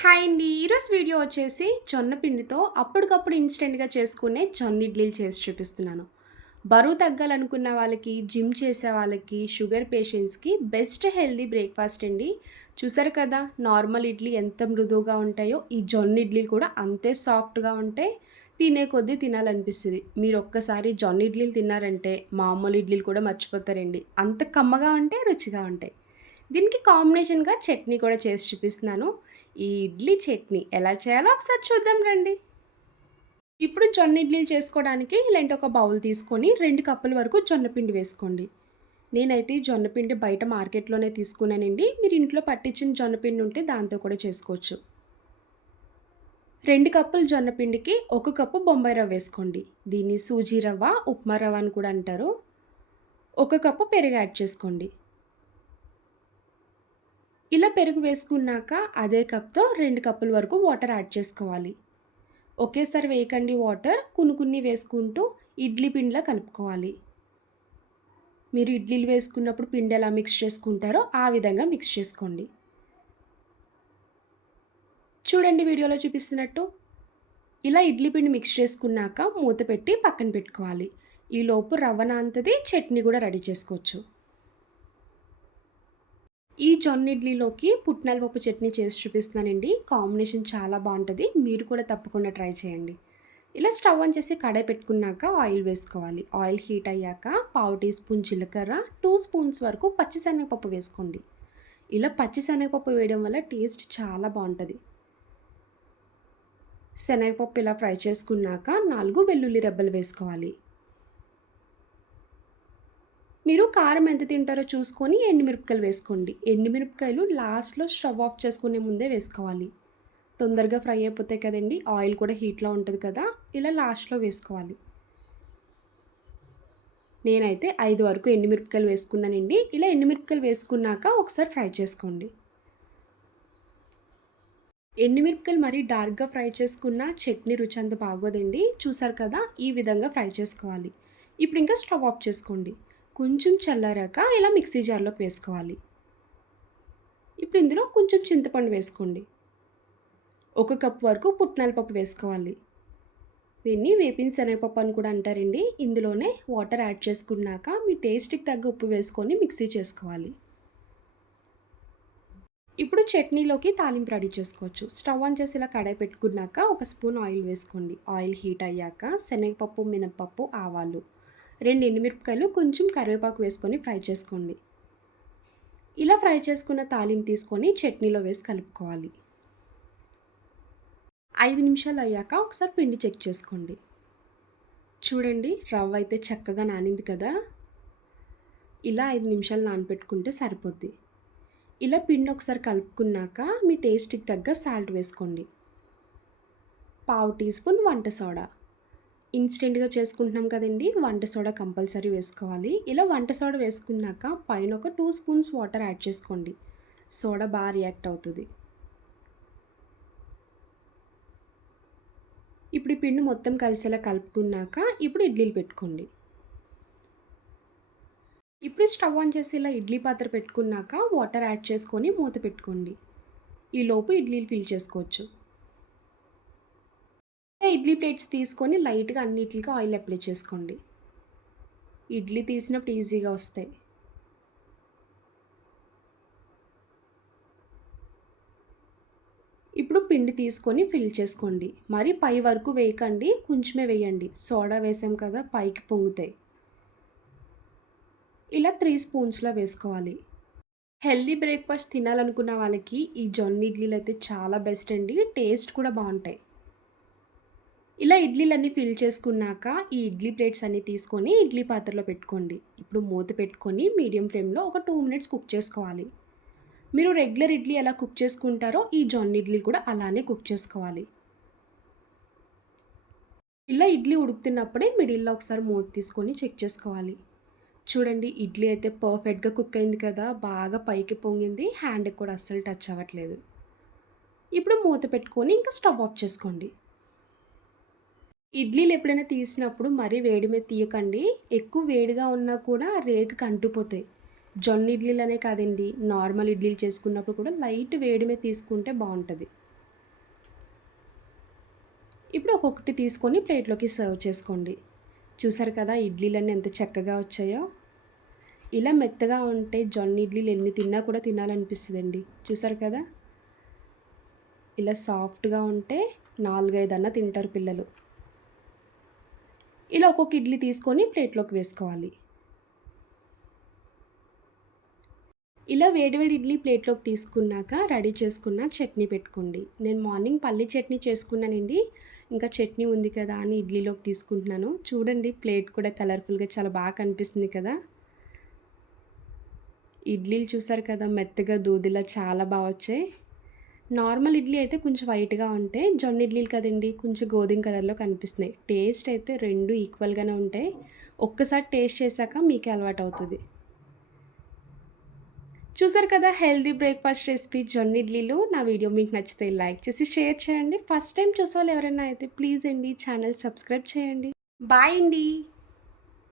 Hi అండి. ఈరోజు video వచ్చేసి జొన్న పిండితో అప్పటికప్పుడు ఇన్‌స్టెంట్‌గా చేసుకునే జొన్న ఇడ్లీలు చేసి చూపిస్తున్నాను. బరువు తగ్గాలనుకున్న వాళ్ళకి, జిమ్ చేసే వాళ్ళకి, షుగర్ పేషెంట్స్‌కి బెస్ట్ హెల్తీ బ్రేక్‌ఫాస్ట్ అండి. చూసారు కదా! నార్మల్ ఇడ్లీ ఎంత మృదువుగా ఉంటాయో, ఈ జొన్న ఇడ్లీలు కూడా అంతే సాఫ్ట్‌గా ఉంటాయి. తినే కొద్దీ తినాలనిపిస్తది. మీరు ఒక్కసారి జొన్న ఇడ్లీలు తిన్నారంటే మామూలు ఇడ్లీలు కూడా మర్చిపోతారండి. అంత కమ్మగా ఉంటాయి, రుచిగా ఉంటాయి. దీనికి కాంబినేషన్‌గా చట్నీ కూడా చేసి చూపిస్తున్నాను. ఈ ఇడ్లీ చట్నీ ఎలా చేయాలో ఒకసారి చూద్దాం రండి. ఇప్పుడు జొన్న ఇడ్లీలు చేసుకోవడానికి ఇలాంటి ఒక బౌల్ తీసుకొని 2 కప్పుల వరకు జొన్న పిండి వేసుకోండి. నేనైతే ఈ జొన్న పిండి బయట మార్కెట్‌లోనే తీసుకున్నానండి. మీరు ఇంట్లో పట్టించిన జొన్న పిండి ఉంటే దాంతో కూడా చేసుకోవచ్చు. 2 కప్పుల జొన్న పిండికి 1 కప్పు బొంబాయి రవ్వ వేసుకోండి. దీన్ని సూజీ రవ్వ, ఉప్మా రవ్వ అని కూడా అంటారు. 1 కప్పు పెరుగు యాడ్ చేసుకోండి. ఇలా పెరుగు వేసుకున్నాక అదే కప్‌తో 2 కప్పుల వరకు వాటర్ యాడ్ చేసుకోవాలి. ఒకేసారి వేయకండి వాటర్. కొన్ని కొన్ని వేసుకుంటూ ఇడ్లీ పిండిలా కలుపుకోవాలి. మీరు ఇడ్లీలు వేసుకున్నప్పుడు పిండి ఎలా మిక్స్ చేసుకుంటారో ఆ విధంగా మిక్స్ చేసుకోండి. చూడండి వీడియోలో చూపిస్తున్నట్టు. ఇలా ఇడ్లీ పిండి మిక్స్ చేసుకున్నాక మూత పెట్టి పక్కన పెట్టుకోవాలి. ఈలోపు రవ్వ నానుతది, చట్నీ కూడా రెడీ చేసుకోవచ్చు. ఈ జొన్న ఇడ్లీలోకి పుట్నాల పప్పు చట్నీ చేసి చూపిస్తున్నానండి. కాంబినేషన్ చాలా బావుంటది. మీరు కూడా తప్పకుండా ట్రై చేయండి. ఇలా స్టవ్ ఆన్ చేసి కడాయి పెట్టుకున్నాక ఆయిల్ వేసుకోవాలి. ఆయిల్ హీట్ అయ్యాక పావు టీ స్పూన్ జీలకర్ర, 2 స్పూన్స్ వరకు పచ్చిశనగపప్పు వేసుకోండి. ఇలా పచ్చిశనగపప్పు వేయడం వల్ల టేస్ట్ చాలా బావుంటది. శనగపప్పు ఇలా ఫ్రై చేసుకున్నాక 4 వెల్లుల్లి రెబ్బలు వేసుకోవాలి. మీరు కారం ఎంత తింటారో చూసుకొని ఎండుమిరపకాయలు వేసుకోండి. ఎండుమిరపకాయలు లాస్ట్‌లో స్టవ్ ఆఫ్ చేసుకునే ముందే వేసుకోవాలి. తొందరగా ఫ్రై అయిపోతాయి కదండీ! ఆయిల్ కూడా హీట్‌లో ఉంటది కదా! ఇలా లాస్ట్‌లో వేసుకోవాలి. నేనైతే 5 వరకు ఎండుమిరపకాయలు వేసుకున్నానండి. ఇలా ఎండుమిరపకాయలు వేసుకున్నాక ఒకసారి ఫ్రై చేసుకోండి. ఎండుమిరపకాయలు మరీ డార్క్‌గా ఫ్రై చేసుకున్న చట్నీ రుచి అంత బాగోదండి. చూసారు కదా! ఈ విధంగా ఫ్రై చేసుకోవాలి. ఇప్పుడు ఇంకా స్టవ్ ఆఫ్ చేసుకోండి. కొంచెం చల్లారాక ఇలా మిక్సీ జార్‌లోకి వేసుకోవాలి. ఇప్పుడు ఇందులో కొంచెం చింతపండు వేసుకోండి. 1 కప్ వరకు పుట్నాల పప్పు వేసుకోవాలి. దీన్ని వేపిన శనగపప్పు అని కూడా అంటారండి. ఇందులోనే వాటర్ యాడ్ చేసుకున్నాక మీ టేస్ట్‌కి తగ్గ ఉప్పు వేసుకొని మిక్సీ చేసుకోవాలి. ఇప్పుడు చట్నీలోకి తాలింపు రెడీ చేసుకోవచ్చు. స్టవ్ ఆన్ చేసి ఇలా కడాయి పెట్టుకున్నాక ఒక స్పూన్ ఆయిల్ వేసుకోండి. ఆయిల్ హీట్ అయ్యాక శనగపప్పు, మినపప్పు, ఆవాలు, 2 ఎండుమిరపకాయలు, కొంచెం కరివేపాకు వేసుకొని ఫ్రై చేసుకోండి. ఇలా ఫ్రై చేసుకున్న తాలింపు తీసుకొని చట్నీలో వేసి కలుపుకోవాలి. 5 నిమిషాలు అయ్యాక ఒకసారి పిండి చెక్ చేసుకోండి. చూడండి రవ్వ అయితే చక్కగా నానింది కదా! ఇలా 5 నిమిషాలు నానపెట్టుకుంటే సరిపోద్ది. ఇలా పిండి ఒకసారి కలుపుకున్నాక మీ టేస్ట్‌కి తగ్గ సాల్ట్ వేసుకోండి. పావు టీ స్పూన్ వంట సోడా. ఇన్‌స్టెంట్‌గా చేసుకుంటున్నాం కదండీ! వంట సోడా కంపల్సరీ వేసుకోవాలి. ఇలా వంట సోడా వేసుకున్నాక పైన ఒక 2 స్పూన్స్ వాటర్ యాడ్ చేసుకోండి. సోడా రియాక్ట్ అవుతది. ఇప్పుడు ఈ పిండి మొత్తం కలిసేలా కలుపుకున్నాక ఇప్పుడు ఇడ్లీలు పెట్టుకోండి. ఇప్పుడు స్టవ్ ఆన్ చేసి ఇలా ఇడ్లీ పాత్ర పెట్టుకున్నాక వాటర్ యాడ్ చేసుకొని మూత పెట్టుకోండి. ఈలోపు ఇడ్లీలు ఫిల్ చేసుకోవచ్చు. ఇడ్లీ ప్లేట్స్ తీసుకొని లైట్‌గా అన్నిట్లికి ఆయిల్ అప్లై చేసుకోండి. ఇడ్లీ తీసినప్పుడు ఈజీగా వస్తాయి. ఇప్పుడు పిండి తీసుకొని ఫిల్ చేసుకోండి. మరి పై వరకు వేయకండి, కొంచెమే వేయండి. సోడా వేసాం కదా! పైకి పొంగుతాయి. ఇలా 3 స్పూన్స్‌లా వేసుకోవాలి. హెల్తీ బ్రేక్‌ఫాస్ట్ తినాలనుకున్న వాళ్ళకి ఈ జొన్న ఇడ్లీలయితే చాలా బెస్ట్ అండి. టేస్ట్ కూడా బావుంటాయి. ఇలా ఇడ్లీలన్నీ ఫిల్ చేసుకున్నాక ఈ ఇడ్లీ ప్లేట్స్ అన్నీ తీసుకొని ఇడ్లీ పాత్రలో పెట్టుకోండి. ఇప్పుడు మూత పెట్టుకొని మీడియం ఫ్లేమ్‌లో ఒక 2 మినిట్స్ కుక్ చేసుకోవాలి. మీరు రెగ్యులర్ ఇడ్లీ ఎలా కుక్ చేసుకుంటారో ఈ జొన్న ఇడ్లీ కూడా అలానే కుక్ చేసుకోవాలి. ఇలా ఇడ్లీ ఉడుకుతున్నప్పుడే మిడిల్‌లో ఒకసారి మూత తీసుకొని చెక్ చేసుకోవాలి. చూడండి ఇడ్లీ అయితే పర్ఫెక్ట్‌గా కుక్ అయింది కదా! బాగా పైకి పొంగింది. హ్యాండ్‌కి కూడా అస్సలు టచ్ అవ్వట్లేదు. ఇప్పుడు మూత పెట్టుకొని ఇంకా స్టవ్ ఆఫ్ చేసుకోండి. ఇడ్లీలు ఎప్పుడైనా తీసినప్పుడు మరీ వేడి మీద తీయకండి. ఎక్కువ వేడిగా ఉన్నా కూడా రేకుకి అంటుకుపోతాయి. జొన్న ఇడ్లీలనే కాదండి, నార్మల్ ఇడ్లీలు చేసుకున్నప్పుడు కూడా లైట్ వేడి మీద తీసుకుంటే బావుంటది. ఇప్పుడు ఒక్కొక్కటి తీసుకొని ప్లేట్‌లోకి సర్వ్ చేసుకోండి. చూసారు కదా ఇడ్లీలన్నీ ఎంత చక్కగా వచ్చాయో. ఇలా మెత్తగా ఉంటే జొన్న ఇడ్లీలు ఎన్ని తిన్నా కూడా తినాలనిపిస్తదండి. చూసారు కదా! ఇలా సాఫ్ట్‌గా ఉంటే 4, 5 అన్నా తింటారు పిల్లలు. ఇలా ఒక్కొక్క ఇడ్లీ తీసుకొని ప్లేట్‌లోకి వేసుకోవాలి. ఇలా వేడి వేడి ఇడ్లీ ప్లేట్‌లోకి తీసుకున్నాక రెడీ చేసుకున్న చట్నీ పెట్టుకోండి. నేను మార్నింగ్ పల్లీ చట్నీ చేసుకున్నానండి. ఇంకా చట్నీ ఉంది కదా అని ఇడ్లీలోకి తీసుకుంటున్నాను. చూడండి ప్లేట్ కూడా కలర్‌ఫుల్‌గా చాలా బాగా కనిపిస్తుంది కదా! ఇడ్లీలు చూసారు కదా మెత్తగా దూదిలా చాలా బా వచ్చాయి. నార్మల్ ఇడ్లీ అయితే కొంచెం వైట్‌గా ఉంటాయి. జొన్న ఇడ్లీలు కదండీ! కొంచెం గోధుమ కలర్‌లో కనిపిస్తున్నాయి. టేస్ట్ అయితే 2 ఈక్వల్‌గానే ఉంటాయి. ఒక్కసారి టేస్ట్ చేశాక మీకే అలవాటవుతది. చూసారు కదా హెల్తీ బ్రేక్‌ఫాస్ట్ రెసిపీ జొన్న ఇడ్లీలు. నా వీడియో మీకు నచ్చితే లైక్ చేసి షేర్ చేయండి. ఫస్ట్ టైమ్ చూసేవాళ్ళు ఎవరైనా అయితే ప్లీజ్ అండి ఛానల్ సబ్స్క్రైబ్ చేయండి. బాయ్ అండి.